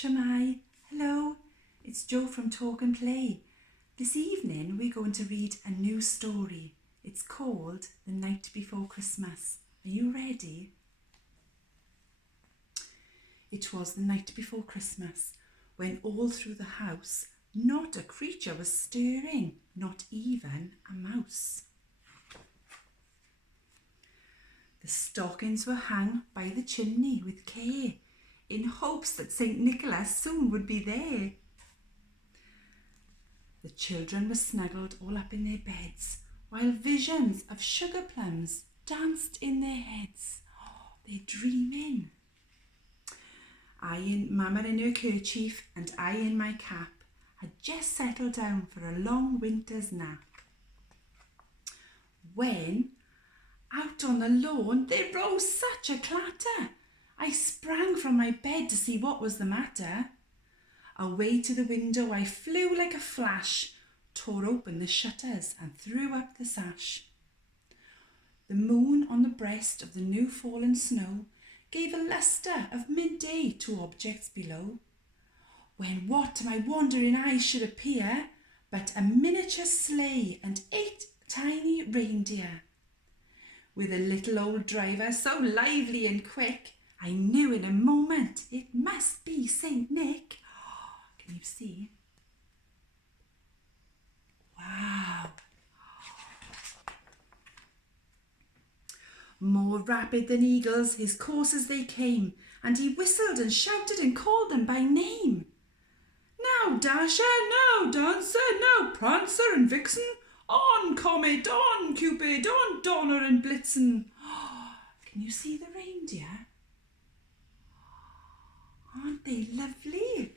Shemai, hello, it's Jo from Talk and Play. This evening we're going to read a new story. It's called The Night Before Christmas. Are you ready? It was the night before Christmas, when all through the house not a creature was stirring, not even a mouse. The stockings were hung by the chimney with care, in hopes that St. Nicholas soon would be there. The children were snuggled all up in their beds, while visions of sugar plums danced in their heads. Oh, they're dreaming. I in Mama in her kerchief and I in my cap had just settled down for a long winter's nap, when out on the lawn there rose such a clatter. I sprang from my bed to see what was the matter. Away to the window I flew like a flash, tore open the shutters and threw up the sash. The moon on the breast of the new fallen snow gave a lustre of midday to objects below, when what to my wondering eyes should appear but a miniature sleigh and 8 tiny reindeer. With a little old driver so lively and quick, I knew in a moment it must be St. Nick. Oh, can you see? Wow. More rapid than eagles, his coursers they came, and he whistled and shouted and called them by name. Now Dasher, now Dancer, now Prancer and Vixen, on Comet, on Cupid, on Donner and Blitzen. Oh, can you see the reindeer? Aren't they lovely?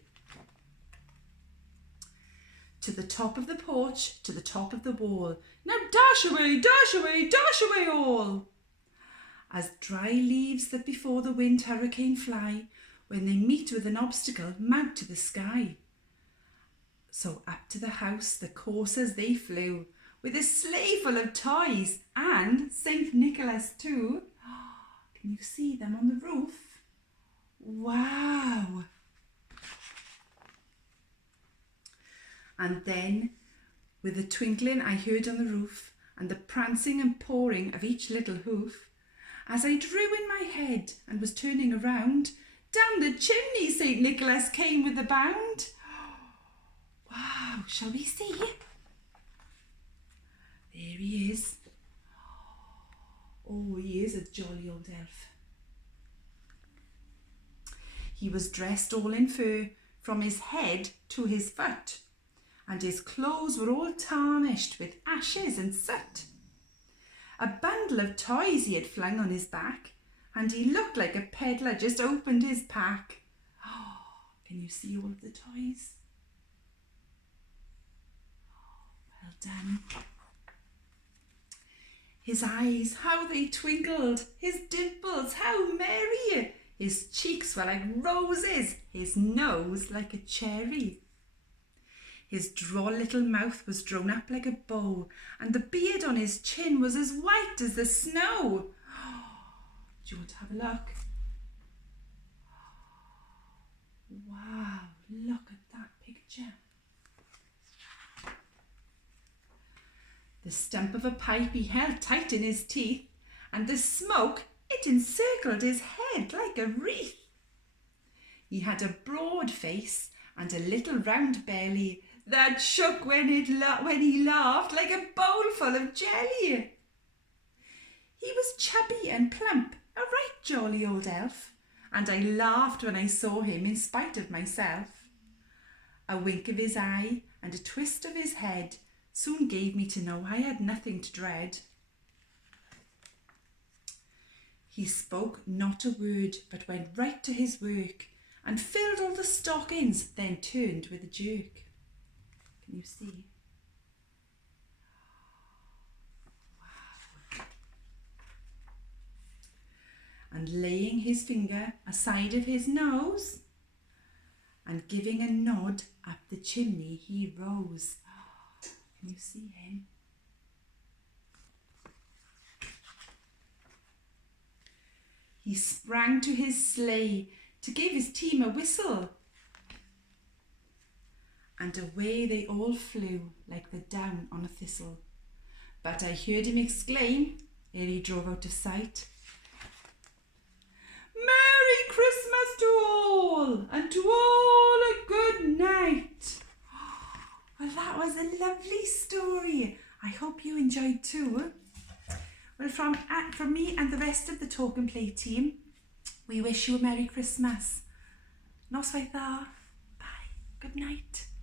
To the top of the porch, to the top of the wall. Now dash away, dash away, dash away all. As dry leaves that before the wind hurricane fly, when they meet with an obstacle, mount to the sky. So up to the house the coursers they flew, with a sleigh full of toys and St. Nicholas too. Can you see them on the roof? Wow! And then, with the twinkling I heard on the roof, and the prancing and pawing of each little hoof, as I drew in my head and was turning around, down the chimney St. Nicholas came with a bound. Wow, shall we see? There he is. Oh, he is a jolly old elf. He was dressed all in fur, from his head to his foot, and his clothes were all tarnished with ashes and soot. A bundle of toys he had flung on his back, and he looked like a peddler just opened his pack. Oh, can you see all of the toys? Oh, well done. His eyes, how they twinkled, his dimples, how merry. His cheeks were like roses, his nose like a cherry. His droll little mouth was drawn up like a bow, and the beard on his chin was as white as the snow. Do you want to have a look? Wow, look at that picture. The stump of a pipe he held tight in his teeth, and the smoke, it encircled his head like a wreath. He had a broad face and a little round belly that shook when he laughed like a bowl full of jelly. He was chubby and plump, a right jolly old elf, and I laughed when I saw him in spite of myself. A wink of his eye and a twist of his head soon gave me to know I had nothing to dread. He spoke not a word, but went right to his work, and filled all the stockings, then turned with a jerk. Can you see? Wow. And laying his finger aside of his nose, and giving a nod, up the chimney he rose. Can you see him? He sprang to his sleigh to give his team a whistle, and away they all flew like the down on a thistle. But I heard him exclaim, ere he drove out of sight, "Merry Christmas to all, and to all a good night." Well, that was a lovely story. I hope you enjoyed too. Well, from me and the rest of the Talk and Play team, we wish you a Merry Christmas. Noswaith dda. Bye. Good night.